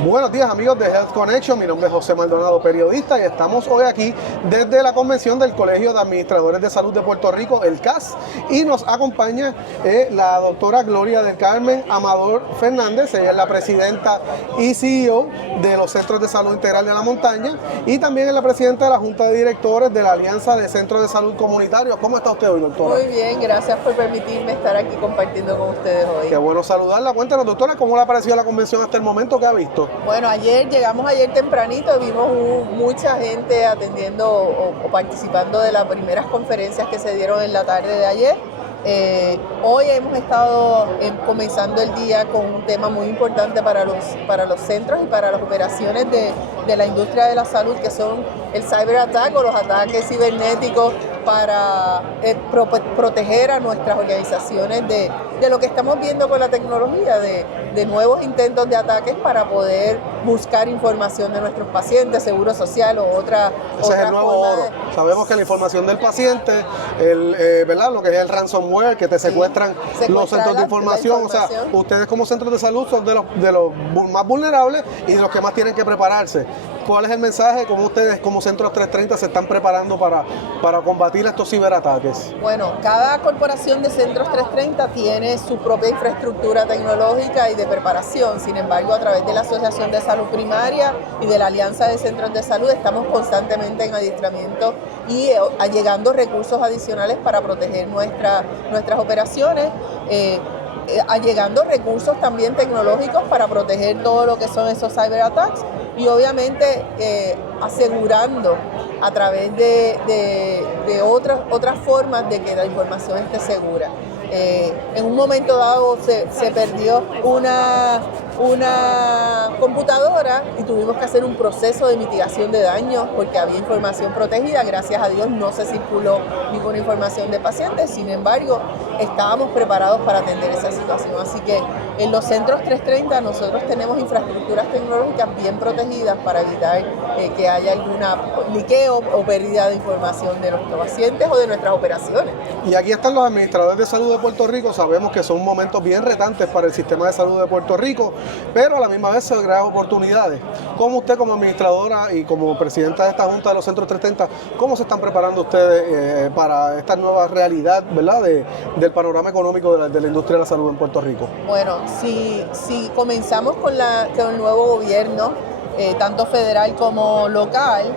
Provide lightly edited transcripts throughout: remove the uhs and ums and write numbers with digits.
Buenos días amigos de Health Connection, mi nombre es José Maldonado, periodista, y estamos hoy aquí desde la convención del Colegio de Administradores de Salud de Puerto Rico, el CAS, y nos acompaña la doctora Gloria del Carmen Amador Fernández. Ella es la presidenta y CEO de los Centros de Salud Integral de la Montaña, y también es la presidenta de la Junta de Directores de la Alianza de Centros de Salud Comunitarios. ¿Cómo está usted hoy, doctora? Muy bien, gracias por permitirme estar aquí compartiendo con ustedes hoy. Qué bueno saludarla. Cuéntanos, doctora, ¿cómo le ha parecido la convención hasta el momento? ¿Qué ha visto? Bueno, llegamos ayer tempranito, vimos mucha gente atendiendo o participando de las primeras conferencias que se dieron en la tarde de ayer. Hoy hemos estado comenzando el día con un tema muy importante para los centros y para las operaciones de la industria de la salud, que son el cyber attack o los ataques cibernéticos para proteger a nuestras organizaciones de lo que estamos viendo con la tecnología, de nuevos intentos de ataques para poder buscar información de nuestros pacientes, seguro social o otra. Ese es el nuevo oro. Sabemos que la información del paciente, ¿verdad? Lo que es el ransomware, que te secuestran los centros de información. O sea, ustedes como centros de salud son de los más vulnerables y de los que más tienen que prepararse. ¿Cuál es el mensaje? ¿Cómo ustedes como Centros 330 se están preparando para combatir estos ciberataques? Bueno, cada corporación de Centros 330 tiene su propia infraestructura tecnológica y de preparación. Sin embargo, a través de la Asociación de Salud Primaria y de la Alianza de Centros de Salud estamos constantemente en adiestramiento y allegando recursos adicionales para proteger nuestras operaciones. Allegando recursos también tecnológicos para proteger todo lo que son esos cyberattacks y obviamente asegurando a través de otras formas de que la información esté segura. En un momento dado se perdió una computadora y tuvimos que hacer un proceso de mitigación de daños porque había información protegida. Gracias a Dios no se circuló ninguna información de pacientes, sin embargo estábamos preparados para atender esa situación. Así que en los Centros 330 nosotros tenemos infraestructuras tecnológicas bien protegidas para evitar que haya alguna liqueo o pérdida de información de nuestros pacientes o de nuestras operaciones. Y aquí están los administradores de salud de Puerto Rico. Sabemos que son momentos bien retantes para el sistema de salud de Puerto Rico, pero a la misma vez se crean oportunidades. ¿Cómo usted como administradora y como presidenta de esta Junta de los Centros 330, cómo se están preparando ustedes para esta nueva realidad, ¿verdad?, del panorama económico de la industria de la salud en Puerto Rico? Bueno, si comenzamos con el nuevo gobierno, tanto federal como local,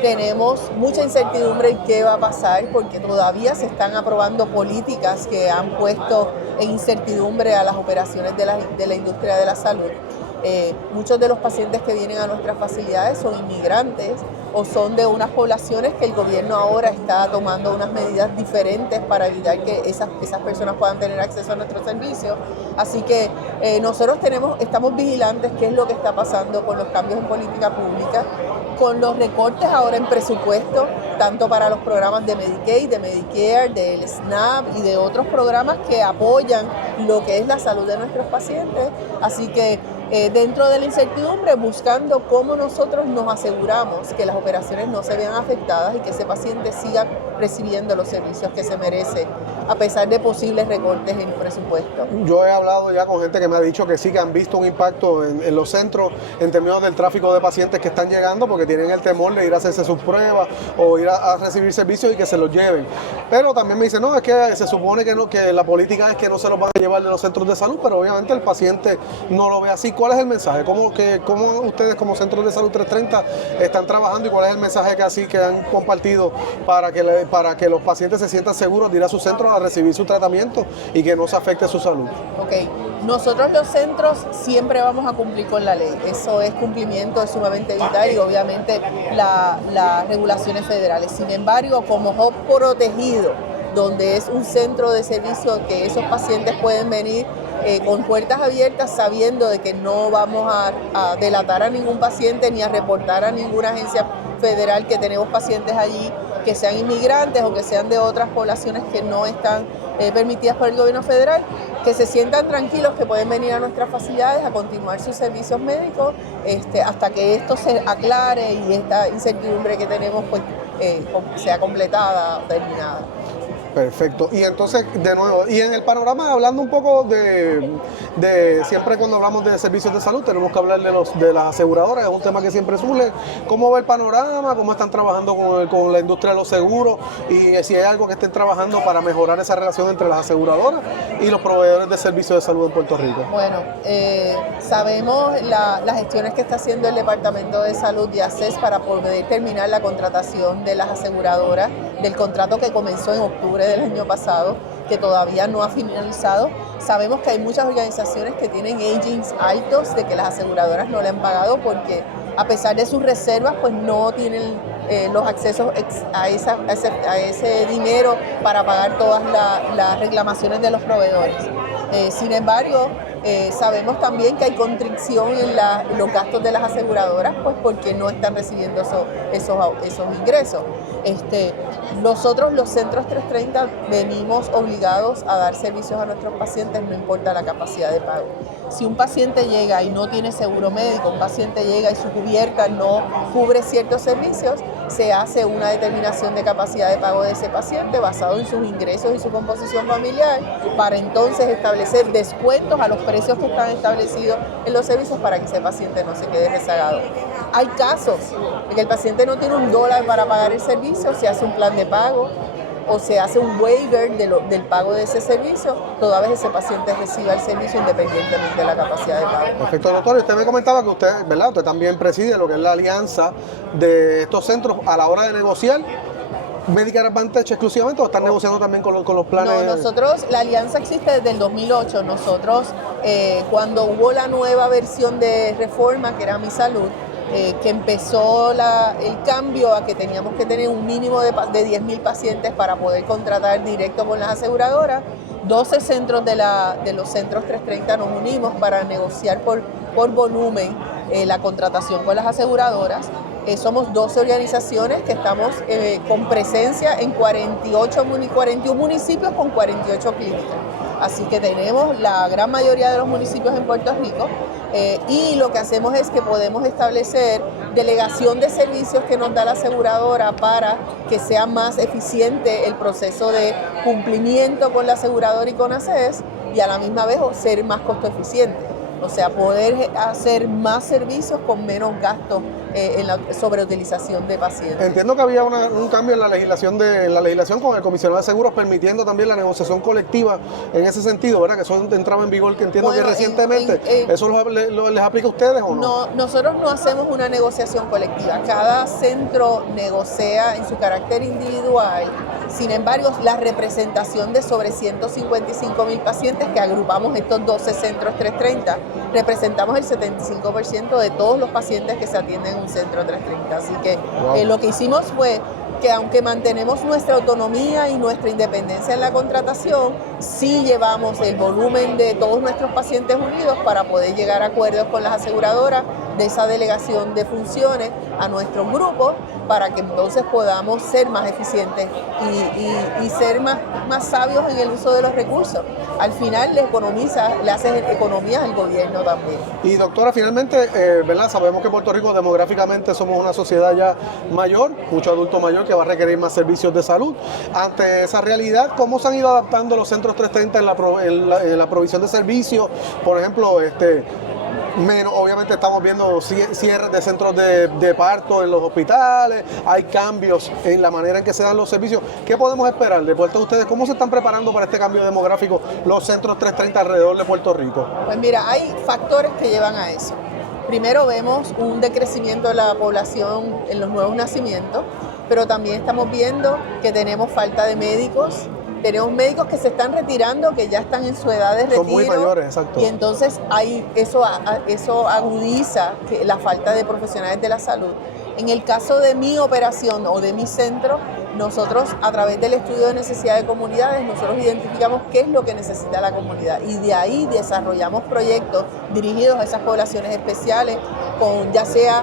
tenemos mucha incertidumbre en qué va a pasar porque todavía se están aprobando políticas que han puesto en incertidumbre a las operaciones de la industria de la salud. Muchos de los pacientes que vienen a nuestras facilidades son inmigrantes o son de unas poblaciones que el gobierno ahora está tomando unas medidas diferentes para evitar que esas personas puedan tener acceso a nuestros servicios. Así que nosotros estamos vigilantes qué es lo que está pasando con los cambios en política pública, con los recortes ahora en presupuesto, tanto para los programas de Medicaid, de Medicare, del SNAP y de otros programas que apoyan lo que es la salud de nuestros pacientes. Así que dentro de la incertidumbre, buscando cómo nosotros nos aseguramos que las operaciones no se vean afectadas y que ese paciente siga recibiendo los servicios que se merece, a pesar de posibles recortes en el presupuesto. Yo he hablado ya con gente que me ha dicho que sí que han visto un impacto en los centros en términos del tráfico de pacientes que están llegando porque tienen el temor de ir a hacerse sus pruebas o ir a recibir servicios y que se los lleven. Pero también me dicen, no, es que se supone que la política es que no se los van a llevar de los centros de salud, pero obviamente el paciente no lo ve así. ¿Cuál es el mensaje? ¿Cómo ustedes como Centros de Salud 330 están trabajando y cuál es el mensaje que han compartido para que los pacientes se sientan seguros de ir a sus centros a recibir su tratamiento y que no se afecte su salud? Ok, nosotros los centros siempre vamos a cumplir con la ley. Eso es cumplimiento, es sumamente vital y obviamente las regulaciones federales. Sin embargo, como hub protegido, donde es un centro de servicio que esos pacientes pueden venir con puertas abiertas sabiendo de que no vamos a delatar a ningún paciente ni a reportar a ninguna agencia federal que tenemos pacientes allí que sean inmigrantes o que sean de otras poblaciones que no están permitidas por el gobierno federal, que se sientan tranquilos que pueden venir a nuestras facilidades a continuar sus servicios médicos hasta que esto se aclare y esta incertidumbre que tenemos pues sea completada o terminada. Perfecto. Y entonces, de nuevo, y en el panorama, hablando un poco de siempre cuando hablamos de servicios de salud, tenemos que hablar de las aseguradoras, es un tema que siempre surge. ¿Cómo va el panorama? ¿Cómo están trabajando con la industria de los seguros? Y si hay algo que estén trabajando para mejorar esa relación entre las aseguradoras y los proveedores de servicios de salud en Puerto Rico. Bueno, sabemos las gestiones que está haciendo el Departamento de Salud y ACES para poder terminar la contratación de las aseguradoras, del contrato que comenzó en octubre del año pasado, que todavía no ha finalizado. Sabemos que hay muchas organizaciones que tienen agings altos de que las aseguradoras no le han pagado porque a pesar de sus reservas, pues no tienen los accesos a ese dinero para pagar todas las reclamaciones de los proveedores. Sin embargo, sabemos también que hay constricción en los gastos de las aseguradoras, pues porque no están recibiendo esos ingresos. Nosotros, los centros 330, venimos obligados a dar servicios a nuestros pacientes, no importa la capacidad de pago. Si un paciente llega y no tiene seguro médico, un paciente llega y su cubierta no cubre ciertos servicios, se hace una determinación de capacidad de pago de ese paciente basado en sus ingresos y su composición familiar para entonces establecer descuentos a los precios que están establecidos en los servicios para que ese paciente no se quede rezagado. Hay casos en que el paciente no tiene $1 para pagar el servicio, se hace un plan de pago o se hace un waiver del pago de ese servicio, toda vez ese paciente reciba el servicio independientemente de la capacidad de pago. Perfecto, doctor. Usted me comentaba que usted, ¿verdad? Usted también preside lo que es la alianza de estos centros a la hora de negociar. ¿Medicare Advantage exclusivamente o están negociando también con los planes? No, nosotros, la alianza existe desde el 2008. Nosotros, cuando hubo la nueva versión de reforma, que era Mi Salud, que empezó el cambio a que teníamos que tener un mínimo de 10,000 pacientes para poder contratar directo con las aseguradoras, 12 centros de los centros 330 nos unimos para negociar por volumen la contratación con las aseguradoras. Somos 12 organizaciones que estamos con presencia en 41 municipios con 48 clínicas. Así que tenemos la gran mayoría de los municipios en Puerto Rico y lo que hacemos es que podemos establecer delegación de servicios que nos da la aseguradora para que sea más eficiente el proceso de cumplimiento con la aseguradora y con ACES y a la misma vez ser más costo eficiente. O sea, poder hacer más servicios con menos gastos en la sobreutilización de pacientes. Entiendo que había un cambio en la legislación con el comisionado de seguros permitiendo también la negociación colectiva en ese sentido, ¿verdad? Que eso entraba en vigor, que entiendo que recientemente. ¿Eso les aplica a ustedes o no? No, nosotros no hacemos una negociación colectiva. Cada centro negocia en su carácter individual. Sin embargo, la representación de sobre 155,000 pacientes que agrupamos estos 12 centros 330, representamos el 75% de todos los pacientes que se atienden en un centro 330. Así que lo que hicimos fue que aunque mantenemos nuestra autonomía y nuestra independencia en la contratación, sí llevamos el volumen de todos nuestros pacientes unidos para poder llegar a acuerdos con las aseguradoras de esa delegación de funciones a nuestros grupos para que entonces podamos ser más eficientes y ser más sabios en el uso de los recursos. Al final le hace economías al gobierno también. Y doctora, finalmente, ¿verdad? Sabemos que Puerto Rico demográficamente somos una sociedad ya mayor, mucho adulto mayor que va a requerir más servicios de salud. Ante esa realidad, ¿cómo se han ido adaptando los centros 330 en la provisión de servicios? Por ejemplo, obviamente estamos viendo cierres de centros de parto en los hospitales, hay cambios en la manera en que se dan los servicios. ¿Qué podemos esperar de parte de ustedes? ¿Cómo se están preparando para este cambio demográfico los centros 330 alrededor de Puerto Rico? Pues mira, hay factores que llevan a eso. Primero vemos un decrecimiento de la población en los nuevos nacimientos, pero también estamos viendo que tenemos falta de médicos. Tenemos médicos que se están retirando, que ya están en su edad de retiro. Son muy mayores, exacto. Y entonces eso agudiza la falta de profesionales de la salud. En el caso de mi operación o de mi centro, nosotros a través del estudio de necesidad de comunidades, nosotros identificamos qué es lo que necesita la comunidad y de ahí desarrollamos proyectos dirigidos a esas poblaciones especiales, con ya sea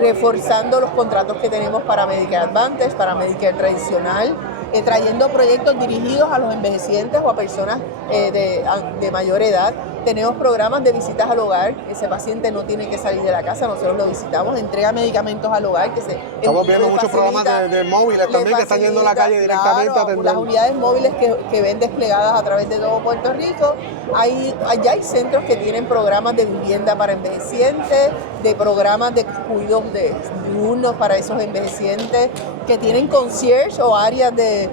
reforzando los contratos que tenemos para Medicare Advantage, para Medicare tradicional, trayendo proyectos dirigidos a los envejecientes o a personas de mayor edad, Tenemos programas de visitas al hogar, ese paciente no tiene que salir de la casa, nosotros lo visitamos, entrega medicamentos al hogar. Estamos viendo muchos programas de móviles también que están yendo a la calle directamente a atender. Las unidades móviles que ven desplegadas a través de todo Puerto Rico. Allá hay centros que tienen programas de vivienda para envejecientes, de programas de cuidados de diurnos para esos envejecientes, que tienen concierge o áreas de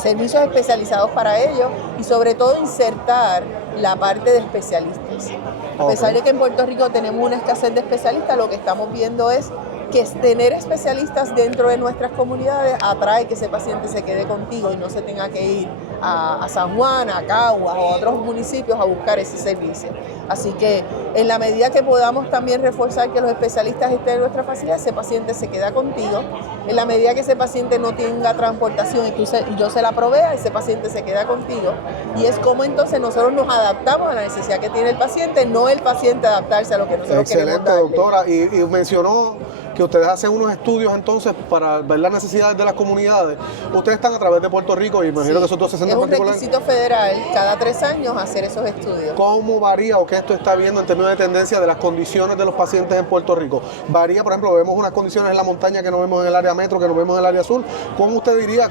servicios especializados para ellos, y sobre todo insertar la parte de especialistas. A pesar de que en Puerto Rico tenemos una escasez de especialistas, lo que estamos viendo es que tener especialistas dentro de nuestras comunidades atrae que ese paciente se quede contigo y no se tenga que ir a San Juan, a Caguas o a otros municipios a buscar ese servicio. Así que en la medida que podamos también reforzar que los especialistas estén en nuestra facilidad, ese paciente se queda contigo. En la medida que ese paciente no tenga transportación y yo se la provea, ese paciente se queda contigo. Y es como entonces nosotros nos adaptamos a la necesidad que tiene el paciente, no el paciente adaptarse a lo que nosotros queremos darle. Excelente, doctora. Y mencionó que ustedes hacen unos estudios entonces para ver las necesidades de las comunidades. Ustedes están a través de Puerto Rico y imagino que esos 12 centros particulares. Es un requisito federal cada 3 años hacer esos estudios. ¿Cómo varía o qué esto está viendo en términos de tendencia de las condiciones de los pacientes en Puerto Rico? Varía, por ejemplo, vemos unas condiciones en la montaña que no vemos en el área metro, que no vemos en el área sur. ¿Cómo usted diría?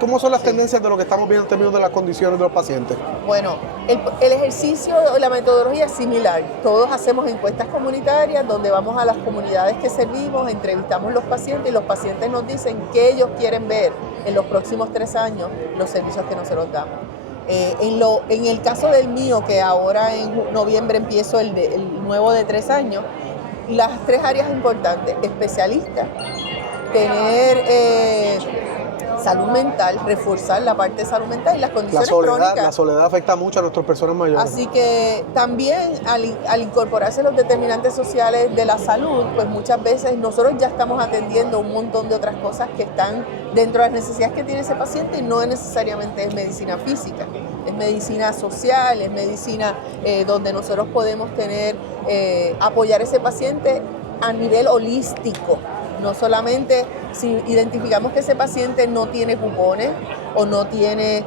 ¿Cómo son las tendencias de lo que estamos viendo en términos de las condiciones de los pacientes? Bueno, el ejercicio, la metodología es similar. Todos hacemos encuestas comunitarias donde vamos a las comunidades que servimos, entrevistamos a los pacientes y los pacientes nos dicen qué ellos quieren ver en los próximos 3 años, los servicios que nosotros damos. En el caso del mío, que ahora en noviembre empiezo el nuevo de 3 años, las 3 áreas importantes: especialistas, tener salud mental, reforzar la parte de salud mental y las condiciones crónicas. La soledad afecta mucho a nuestras personas mayores. Así que también al incorporarse los determinantes sociales de la salud, pues muchas veces nosotros ya estamos atendiendo un montón de otras cosas que están dentro de las necesidades que tiene ese paciente, y no necesariamente es medicina física, es medicina social, es medicina donde nosotros podemos apoyar a ese paciente a nivel holístico. No solamente si identificamos que ese paciente no tiene cupones o no tiene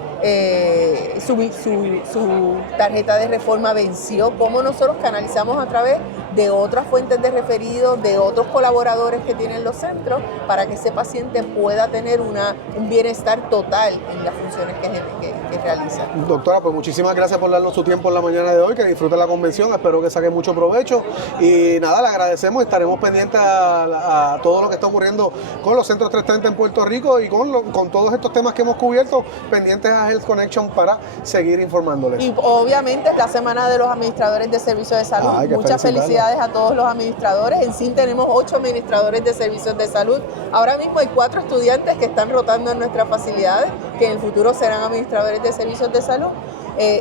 su tarjeta de reforma venció, cómo nosotros canalizamos a través de otras fuentes de referidos, de otros colaboradores que tienen los centros, para que ese paciente pueda tener un bienestar total en las funciones que realiza. Doctora, pues muchísimas gracias por darnos su tiempo en la mañana de hoy, que disfrute la convención, espero que saque mucho provecho y nada, le agradecemos y estaremos pendientes a todo lo que está ocurriendo con los centros 330 en Puerto Rico y con todos estos temas que hemos cubierto, pendientes a Health Connection para seguir informándoles. Y obviamente es la semana de los administradores de servicios de salud. Muchas felicidades a todos los administradores. En SIN tenemos 8 administradores de servicios de salud. Ahora mismo hay 4 estudiantes que están rotando en nuestras facilidades, que en el futuro serán administradores de servicios de salud.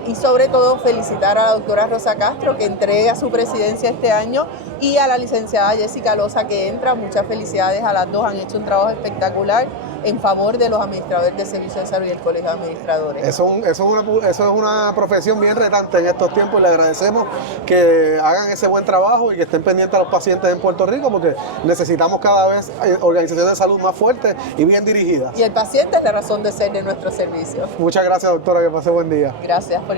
Y sobre todo felicitar a la doctora Rosa Castro, que entrega su presidencia este año, y a la licenciada Jessica Loza, que entra. Muchas felicidades a las dos, han hecho un trabajo espectacular en favor de los administradores de servicios de salud y el colegio de administradores. Eso es una profesión bien retante en estos tiempos, y le agradecemos que hagan ese buen trabajo y que estén pendientes a los pacientes en Puerto Rico, porque necesitamos cada vez organizaciones de salud más fuertes y bien dirigidas. Y el paciente es la razón de ser de nuestro servicio. Muchas gracias, doctora, que pase buen día. Gracias por